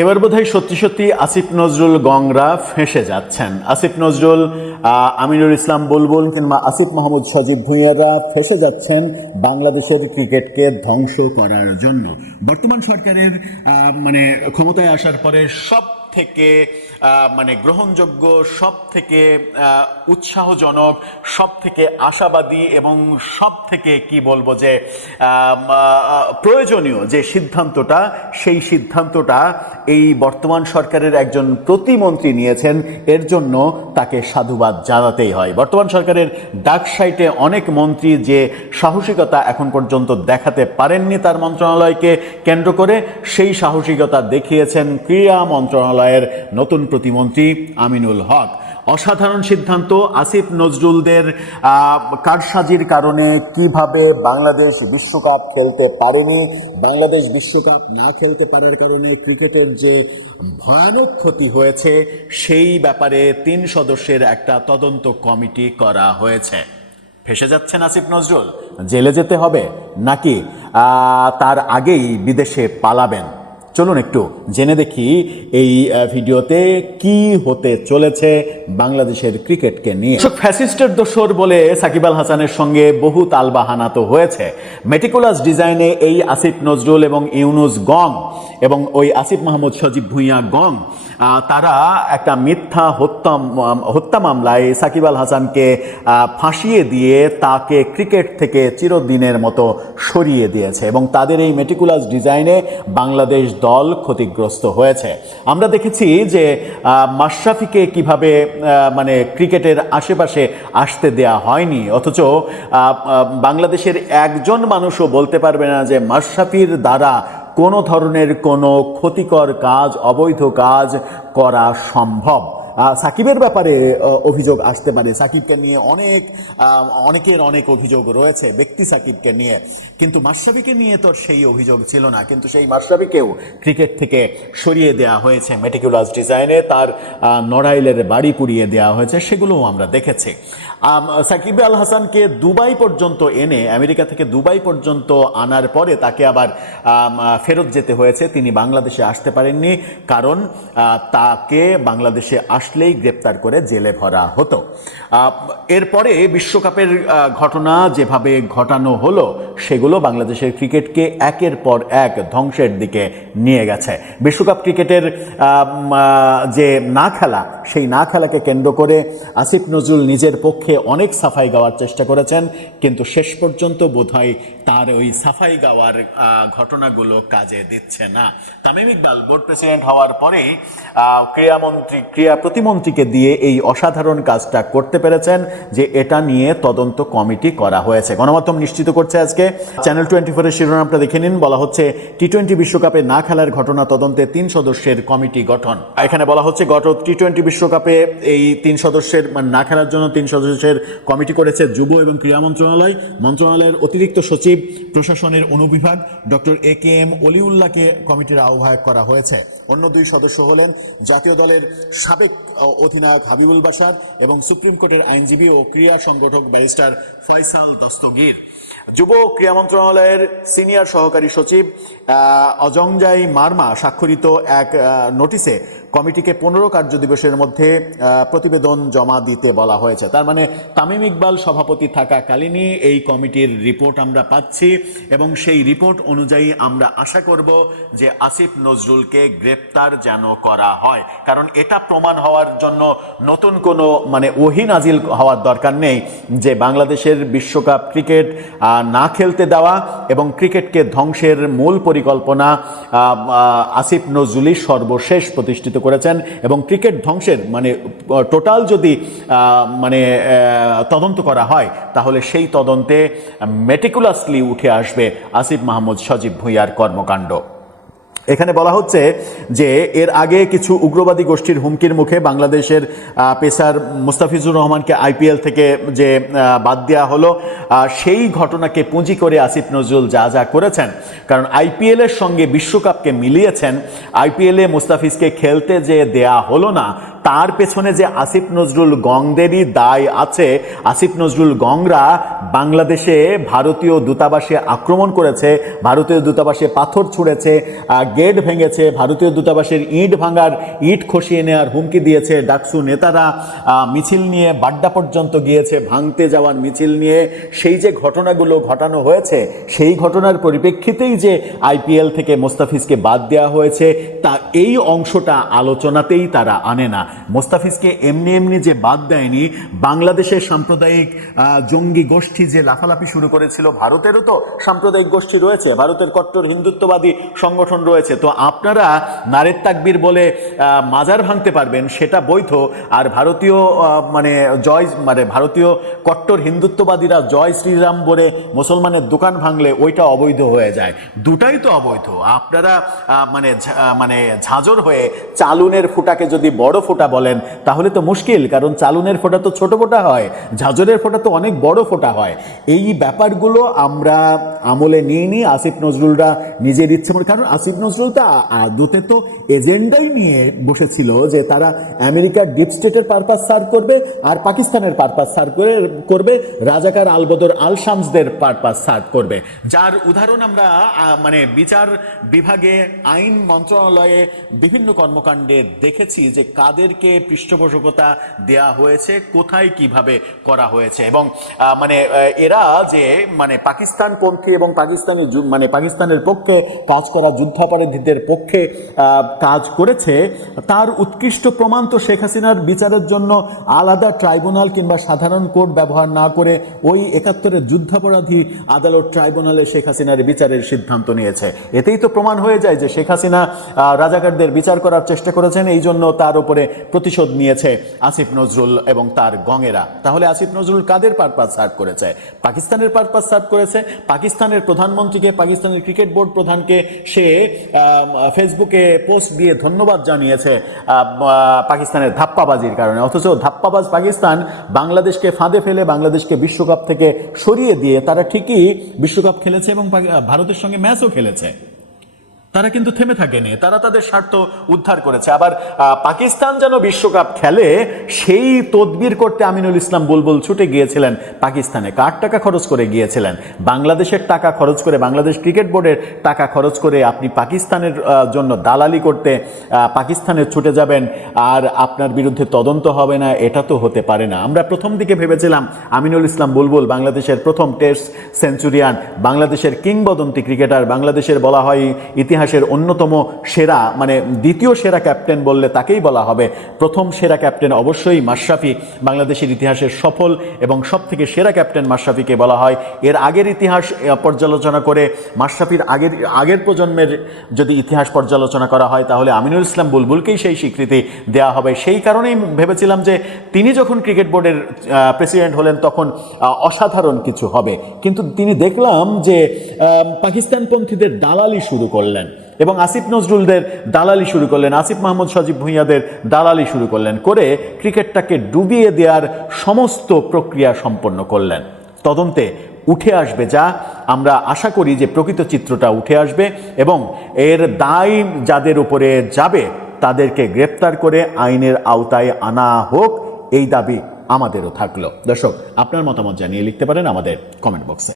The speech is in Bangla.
এবার বোধহয় সত্যি সত্যি আসিফ নজরুল গংরা ফেঁসে যাচ্ছেন। আসিফ নজরুল, আমিনুল ইসলাম বুলবুল কিংবা আসিফ মাহমুদ সজীব ভুঁইয়ারা ফেঁসে যাচ্ছেন বাংলাদেশের ক্রিকেটকে ধ্বংস করার জন্য। বর্তমান সরকারের ক্ষমতায় আসার পরে সব থেকে গ্রহণযোগ্য, সব থেকে উৎসাহজনক, সব থেকে আশাবাদী এবং সব থেকে কি বলবো যে প্রয়োজনীয় যে সিদ্ধান্তটা, সেই সিদ্ধান্তটা এই বর্তমান সরকারের একজন প্রতিমন্ত্রী নিয়েছেন। এর জন্য তাকে সাধুবাদ জানাতেই হয়। বর্তমান সরকারের ডাক সাইটে অনেক মন্ত্রী যে সাহসিকতা এখন পর্যন্ত দেখাতে পারেননি তার মন্ত্রণালয়কে কেন্দ্র করে, সেই সাহসিকতা দেখিয়েছেন ক্রীড়া মন্ত্রণালয়ের নতুন প্রতিমন্ত্রী আমিনুল হক। অসাধারণ সিদ্ধান্ত। আসিফ নজরুলদের কারসাজির কারণে কিভাবে বাংলাদেশ বিশ্বকাপ খেলতে পারেনি, বাংলাদেশ বিশ্বকাপ না খেলতে পারার কারণে ক্রিকেটের যে ভয়ানক ক্ষতি হয়েছে, সেই ব্যাপারে 3 সদস্যের একটা তদন্ত কমিটি করা হয়েছে। ফেঁসে যাচ্ছেন আসিফ নজরুল, জেলে যেতে হবে নাকি তার আগেই বিদেশে পালাবেন? চলুন একটু জেনে দেখি এই ভিডিওতে কি হতে চলেছে বাংলাদেশের ক্রিকেটকে নিয়ে। ফ্যাসিস্টের দোসর বলে সাকিব আল হাসানের সঙ্গে বহু তালবাহানা তো হয়েছে। মেটিকুলাস ডিজাইনে এই আসিফ নজরুল এবং ইউনুস গং এবং ওই আসিফ মাহমুদ সজীব ভুঁইয়া গং, তারা একটা মিথ্যা হত্যা মামলায় সাকিব আল হাসানকে ফাঁসিয়ে দিয়ে তাকে ক্রিকেট থেকে চিরদিনের মতো সরিয়ে দিয়েছে এবং তাদের এই মেটিকুলাস ডিজাইনে বাংলাদেশ দল ক্ষতিগ্রস্ত হয়েছে। আমরা দেখেছি যে মাশরাফিকে কিভাবে ক্রিকেটের আশেপাশে আসতে দেয়া হয়নি, অথচ বাংলাদেশের একজন মানুষও বলতে পারবে না যে মাশরাফির দ্বারা কোনো ধরনের কোনো ক্ষতিকর কাজ, অবৈধ কাজ করা সম্ভব। সাকিবের ব্যাপারে অভিযোগ আসতে পারে, সাকিবকে নিয়ে অনেকের অনেক অভিযোগ রয়েছে ব্যক্তি সাকিবকে নিয়ে, কিন্তু মাশরাফিকে নিয়ে তো সেই অভিযোগ ছিল না। কিন্তু সেই মাশরাফিকেও ক্রিকেট থেকে সরিয়ে দেওয়া হয়েছে মেটিকুলাস ডিজাইনে, তার নড়াইলের বাড়ি পুড়িয়ে দেওয়া হয়েছে, সেগুলোও আমরা দেখেছি। সাকিব আল হাসানকে দুবাই পর্যন্ত এনে, আমেরিকা থেকে দুবাই পর্যন্ত আনার পরে তাকে আবার ফেরত যেতে হয়েছে। তিনি বাংলাদেশে আসতে পারেননি, কারণ তাকে বাংলাদেশে আসলেই গ্রেপ্তার করে জেলে ভরা হতো। এরপরে বিশ্বকাপের ঘটনা যেভাবে ঘটানো হলো, সেগুলো বাংলাদেশের ক্রিকেটকে একের পর এক ধ্বংসের দিকে নিয়ে গেছে। বিশ্বকাপ ক্রিকেটের যে না খেলা, সেই না খেলাকে কেন্দ্র করে আসিফ নজরুল নিজের পক্ষে অনেক সাফাই গাওয়ার চেষ্টা করেছেন, কিন্তু শেষ পর্যন্ত বোধহয় তার ওই সাফাই গাওয়ার ঘটনাগুলো কাজে দিচ্ছে না। তামিম ইকবাল বোর্ড প্রেসিডেন্ট হওয়ার পরেই ক্রীড়া প্রতিমন্ত্রীকে দিয়ে এই অসাধারণ কাজটা করতে পেরেছেন যে এটা নিয়ে তদন্ত কমিটি করা হয়েছে। গণমাধ্যম নিশ্চিত করছে আজকে, চ্যানেল 24 এর শিরোনামটা দেখে নিন। বলা হচ্ছে টি-20 বিশ্বকাপে না খেলার ঘটনা তদন্তে 3 সদস্যের কমিটি গঠন। এখানে বলা হচ্ছে গত টি-20 বিশ্বকাপে এই 3 সদস্যের না খেলার জন্য 3 সদস্যের কমিটি করেছে যুব এবং ক্রীড়া মন্ত্রণালয়। মন্ত্রণালয়ের অতিরিক্ত সচিব, প্রশাসনের অনুবিভাগ ডক্টর এ.কে.এম. অলিউল্লাহকে কমিটির আহ্বায়ক করা হয়েছে। অন্য 2 সদস্য হলেন জাতীয় দলের সাবেক অধিনায়ক হাবিবুল বাশার এবং সুপ্রিম কোর্টের আইনজীবী ও ক্রীড়া সংগঠক ব্যারিস্টার ফয়সাল দস্তগীর। যুব ক্রীড়া মন্ত্রণালয়ের সিনিয়র সহকারী সচিব অজঞ্জাই মার্মা স্বাক্ষরিত এক নোটিশে কমিটিকে 15 কার্যদিবসের মধ্যে প্রতিবেদন জমা দিতে বলা হয়েছে। তার মানে তামিম ইকবাল সভাপতি থাকাকালীনই এই কমিটির রিপোর্ট আমরা পাচ্ছি এবং সেই রিপোর্ট অনুযায়ী আমরা আশা করব যে আসিফ নজরুলকে গ্রেপ্তার যেন করা হয়, কারণ এটা প্রমাণ হওয়ার জন্য নতুন কোনো ওহী নাজিল হওয়ার দরকার নেই যে বাংলাদেশের বিশ্বকাপ ক্রিকেট না খেলতে দেওয়া এবং ক্রিকেটকে ধ্বংসের মূল পরিকল্পনা আসিফ নজরুলই সর্বশেষ প্রতিষ্ঠিত করেছেন এবং ক্রিকেট ধ্বংসের টোটাল যদি তদন্ত করা হয়, তাহলে সেই তদন্তে মেটিকুলাসলি উঠে আসবে আসিফ মাহমুদ সজীব ভুঁইয়ার কর্মকাণ্ড। এখানে বলা হচ্ছে যে এর আগে কিছু উগ্রবাদী গোষ্ঠীর হুমকির মুখে বাংলাদেশের পেসার মুস্তাফিজুর রহমানকে আইপিএল থেকে যে বাদ দেওয়া হলো, সেই ঘটনাকে পুঁজি করে আসিফ নজরুল যা যা করেছেন, কারণ আইপিএলের সঙ্গে বিশ্বকাপকে মিলিয়েছেন। আইপিএলে মুস্তাফিজকে খেলতে যে দেয়া হলো না, তার পেছনে যে আসিফ নজরুল গংদেরই দায় আছে। আসিফ নজরুল গংরা বাংলাদেশে ভারতীয় দূতাবাসে আক্রমণ করেছে, ভারতীয় দূতাবাসে পাথর ছুঁড়েছে, গেট ভেঙেছে, ভারতীয় দূতাবাসের ইট ভাঙার, ইট খসিয়ে নেওয়ার হুমকি দিয়েছে। ডাকসু নেতারা মিছিল নিয়ে বাড্ডা পর্যন্ত গিয়েছে, ভাঙতে যাওয়ার মিছিল নিয়ে। সেই যে ঘটনাগুলো ঘটানো হয়েছে, সেই ঘটনার পরিপ্রেক্ষিতেই যে আইপিএল থেকে মোস্তাফিজকে বাদ দেওয়া হয়েছে, তা এই অংশটা আলোচনাতেই তারা আনে না। মোস্তাফিজকে এমনি এমনি যে বাদ দেয়নি, বাংলাদেশের সাম্প্রদায়িক জঙ্গি গোষ্ঠী যে লাফালাফি শুরু করেছিল, ভারতেরও তো সাম্প্রদায়িক গোষ্ঠী রয়েছে, ভারতের কট্টর হিন্দুত্ববাদী সংগঠন রয়েছে। তো আপনারা নারের তাকবীর বলে মাজার ভাঙতে পারবেন, সেটা বৈধ, আর ভারতীয় ভারতীয় কট্টর হিন্দুত্ববাদীরা জয় শ্রীরাম বলে মুসলমানের দোকান ভাঙলে ওইটা অবৈধ হয়ে যায়। দুটাই তো অবৈধ। আপনারা ঝাঁঝর হয়ে চালুনের ফোঁটাকে যদি বড় ফোঁটা বলেন তাহলে তো মুশকিল, কারণ চালুনের ফোঁটা তো ছোট ফোঁটা হয়, ঝাঁঝরের ফোঁটা তো অনেক বড় ফোঁটা হয়। এই ব্যাপারগুলো আমরা আমলে নিইনি। আসিফ নজরুলরা নিজের ইচ্ছে মনে, কারণ আসিফ নজরুল তো আদতে তো এজেন্ডাই নিয়ে বসেছিল যে তারা আমেরিকার ডিপ স্টেটের পারপাস সার্ভ করবে আর পাকিস্তানের পারপাস সার্ভ করবে, রাজাকার আলবদর আল শামসদের পারপাস সার্ভ করবে। যার উদাহরণ আমরা বিচার বিভাগে, আইন মন্ত্রণালয়ে বিভিন্ন কর্মকাণ্ডে দেখেছি যে কাদেরকে পৃষ্ঠপোষকতা দেয়া হয়েছে, কোথায় কিভাবে করা হয়েছে। এবং এরা যে পাকিস্তানপন্থী এবং পাকিস্তানের পক্ষে কাজ করা যুদ্ধাপরাধীদের পক্ষে কাজ করেছে, তার উৎকৃষ্ট প্রমাণ তো শেখ হাসিনার বিচারের জন্য আলাদা ট্রাইব্যুনাল কিংবা সাধারণ কোর্ট ব্যবহার না করে ওই ৭১-এর যুদ্ধাপরাধী আদালত ট্রাইব্যুনালে শেখ হাসিনার বিচারের সিদ্ধান্ত নিয়েছে। এতেই তো প্রমাণ হয়ে যায় যে শেখ হাসিনা রাজাকারদের বিচার করার চেষ্টা করেছেন, এই জন্য তার উপরে প্রতিশোধ নিয়েছে আসিফ নজরুল এবং তার গঙেরা। তাহলে আসিফ নজরুল কাদের পারপাস সার্ভ করেছে? পাকিস্তানের পারপাস সার্ভ করেছে। পাকিস্তানের প্রধানমন্ত্রীকে, পাকিস্তানের ক্রিকেট বোর্ড প্রধানকে সে ফেসবুকে পোস্ট দিয়ে ধন্যবাদ জানিয়েছে পাকিস্তানের ধাপ্পাবাজির কারণে। অথচ ধাপ্পাবাজ পাকিস্তান বাংলাদেশকে ফাঁদে ফেলে বাংলাদেশকে বিশ্বকাপ থেকে সরিয়ে দিয়ে তারা ঠিকই বিশ্বকাপ খেলেছে এবং ভারতের সঙ্গে ম্যাচও খেলেছে। তারা কিন্তু থেমে থাকেনি, তারা তাদের স্বার্থ উদ্ধার করেছে। আবার পাকিস্তান যেন বিশ্বকাপ খেলে সেই তদবির করতে আমিনুল ইসলাম বুলবুল ছুটে গিয়েছিলেন পাকিস্তানে। কার টাকা খরচ করে গিয়েছিলেন? বাংলাদেশের টাকা খরচ করে, বাংলাদেশ ক্রিকেট বোর্ডের টাকা খরচ করে আপনি পাকিস্তানের জন্য দালালি করতে পাকিস্তানে ছুটে যাবেন আর আপনার বিরুদ্ধে তদন্ত হবে না, এটা তো হতে পারে না। আমরা প্রথম দিকে ভেবেছিলাম আমিনুল ইসলাম বুলবুল বাংলাদেশের প্রথম টেস্ট সেঞ্চুরিয়ান, বাংলাদেশের কিংবদন্তি ক্রিকেটার, বাংলাদেশের বলা হয় ইতিহাসের অন্যতম সেরা, দ্বিতীয় সেরা ক্যাপ্টেন বললে তাকেই বলা হবে। প্রথম সেরা ক্যাপ্টেন অবশ্যই মাশরাফি, বাংলাদেশের ইতিহাসের সফল এবং সব থেকে সেরা ক্যাপ্টেন মাশরাফিকে বলা হয়। এর আগের ইতিহাস পর্যালোচনা করে মাশরাফির আগের প্রজন্মের যদি ইতিহাস পর্যালোচনা করা হয় তাহলে আমিনুল ইসলাম বুলবুলকেই সেই স্বীকৃতি দেওয়া হবে। সেই কারণেই ভেবেছিলাম যে তিনি যখন ক্রিকেট বোর্ডের প্রেসিডেন্ট হলেন তখন অসাধারণ কিছু হবে, কিন্তু তিনি দেখলাম যে পাকিস্তানপন্থীদের দালালি শুরু করলেন এবং আসিফ নজরুলদের দালালি শুরু করলেন, আসিফ মাহমুদ সজীব ভুঁইয়াদের দালালি শুরু করলেন, করে ক্রিকেটটাকে ডুবিয়ে দেওয়ার সমস্ত প্রক্রিয়া সম্পন্ন করলেন। তদন্তে উঠে আসবে যা, আমরা আশা করি যে প্রকৃত চিত্রটা উঠে আসবে এবং এর দায় যাদের উপরে যাবে তাদেরকে গ্রেপ্তার করে আইনের আওতায় আনা হোক, এই দাবি আমাদেরও থাকলো। দর্শক, আপনার মতামত জানিয়ে লিখতে পারেন আমাদের কমেন্ট বক্সে।